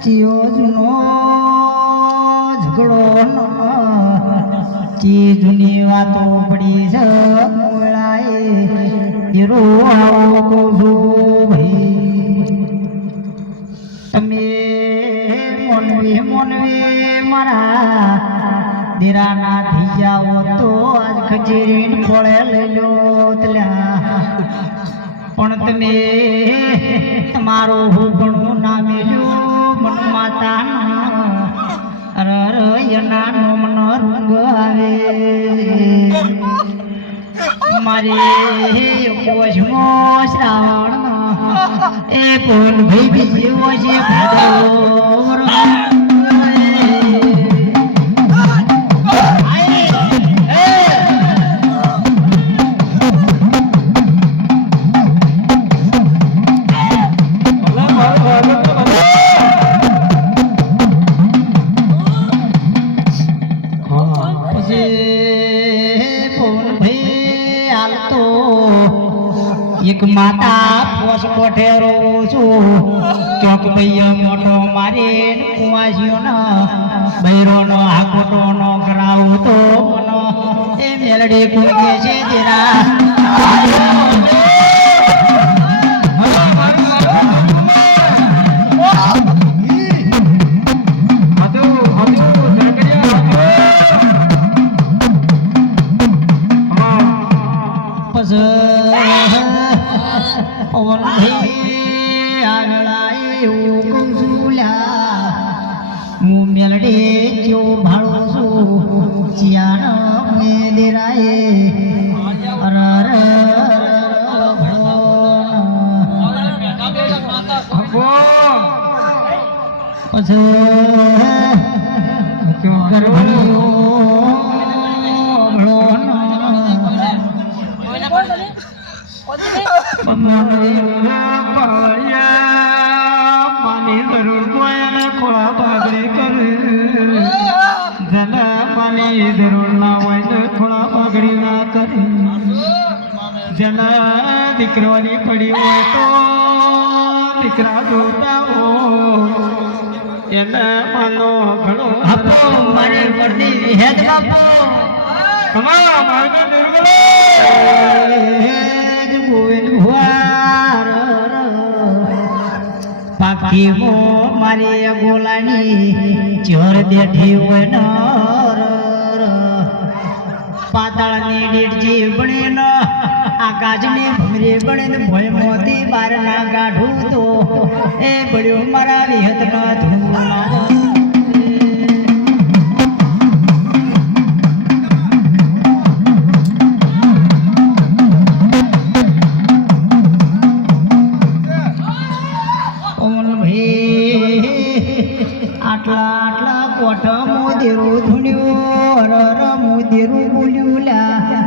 ચિયો જૂનો ઝઘડો ચી જૂની વાતો પડી છે મોળાએ હીરો આવો કહું છું ભાઈ તમે મોનવી મારા દીરાના થઈ જાઓ તો આજ ખજેરીને ખોળે લઈ લો તલ્યા પણ તમે તમારો ઘણું ના મેલ્યું મન માતા એના નોમનો રંગ આવે મારે કોશમો શ્રાવણ એ પણ ભાઈ બીજો છે એક માતા પોસ કોઠેરો છું ચોક ભાઈ મોટો મારે કુવાસીઓ ના બૈરો નો હાકોટો નો કરાવું તો મનો એ મેલડી કુંગે છે તેરા દીકરોની પડી હોય તો દીકરા જોતા હોય એને માનો ઘણો મારે પડતી હેજ બાપો કમા માર્ગ દુર્ગલે હેજ ગોવિંદ ભુવાર પાકી મો મારી ગોલાની ચોર દેઠી હોય ન પાતાળની દીઠજી બની ન આકાશની ભમરી બળીને ભોય મોતી બાર ના ગાઢું તો એ બળ્યો મારા વિહત ના ધૂના આટલા આટલા કોઠ મોદેરું ધૂણ્યું રર મોદેરું બોલ્યું લ્યા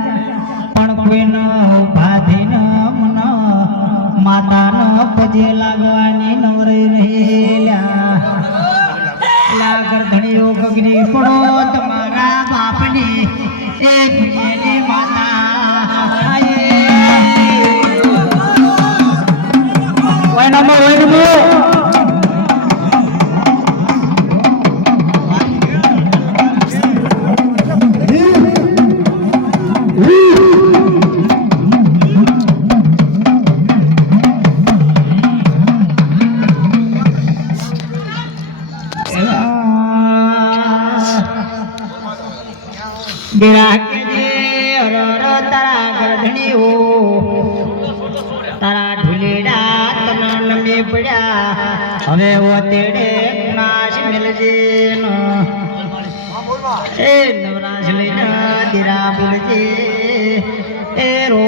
પણ કોઈનો ભાધીન મન માતાનો પજે લાગવાની નવરી રહેલા લાગર ધણીઓ ગગની પડો તમારા બાપની એ ભૂયેલી માતા કોઈ નંબર હોય તારા ઢુલેડા તન મે પડ્યા હવે ઓ તેડે નાશ મેલજે એ નવરાશ લઈને દીરા બોલજે એ રો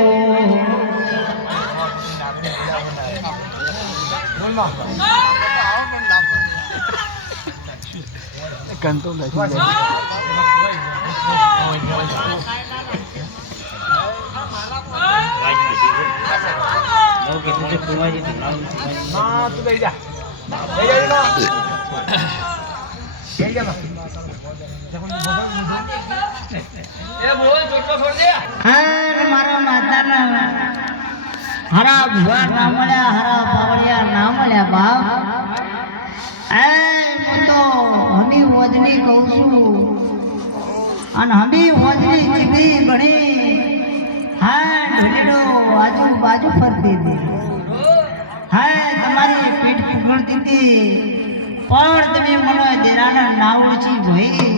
કંતો લઈ મારા માતા હરા ભુવા ના મળ્યા હરા પાવળિયા ના મળ્યા બાપ એ હું તો હમી મોજની કહું છું અને હમી મોજની જીવી બની હા ઢોલીડો આજુબાજુ ફરતી હતી હા તમારી પીઠ પીગળતી હતી પણ તમે મને દેરાના નાવ ઉછી ભઈ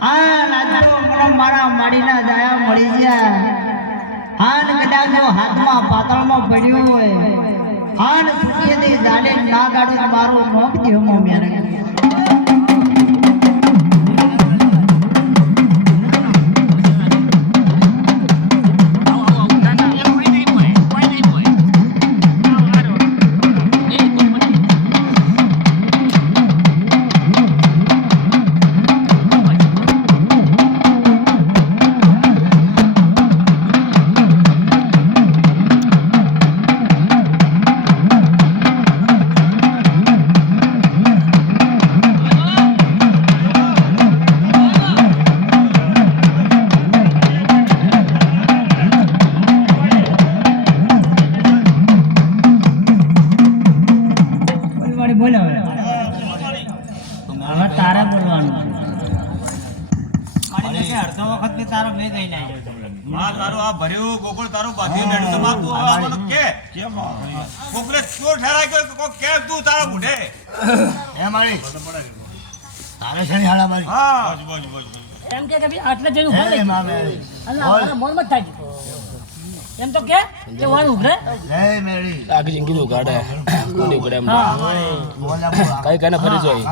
હા નાજો મને મારા માડીના દાયા મળી ગયા હા ને કદાચ જો હાથમાં પાતળમાં પડ્યું હોય હા ને સુખીએથી જાડે ના ગાડું મારું નોમ દેહમાં મેરે બોલો હવે તારે બોલવાનું અડધો વખત ની તારો મેં કઈ ના તારું આ ભર્યું ગોકળ તારું બાંધ્યું નેટ તમારું તું હવે આમાં તો કે કેમ ગોકળે ચોર ઠેરાય ગયો કે કોઈ કે તું તારા બુઢે હે મારી તારે છે ને હાલા મારી હા બોજ એમ કે ભઈ આટલે જઈને ઉભા હે રહી મામે અલા મોર મત થાજી એમ તો કે વાળ ઉભરે જય મેરી આખી જિંદગી તો ગાડે કોની પડે એમ બોલા બોલા કઈ કઈને ફરી જોઈ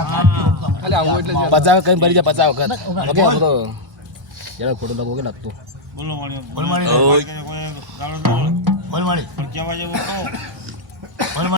ખાલી આવું એટલે પચાવ કઈ ફરી જાય 50 વખત ઓકે તો જરા ખોટું લાગો કે લાગતું બોલો મારી બોલ મારી કોઈ ગાળો બોલ મારી પણ કહેવા જેવું કહો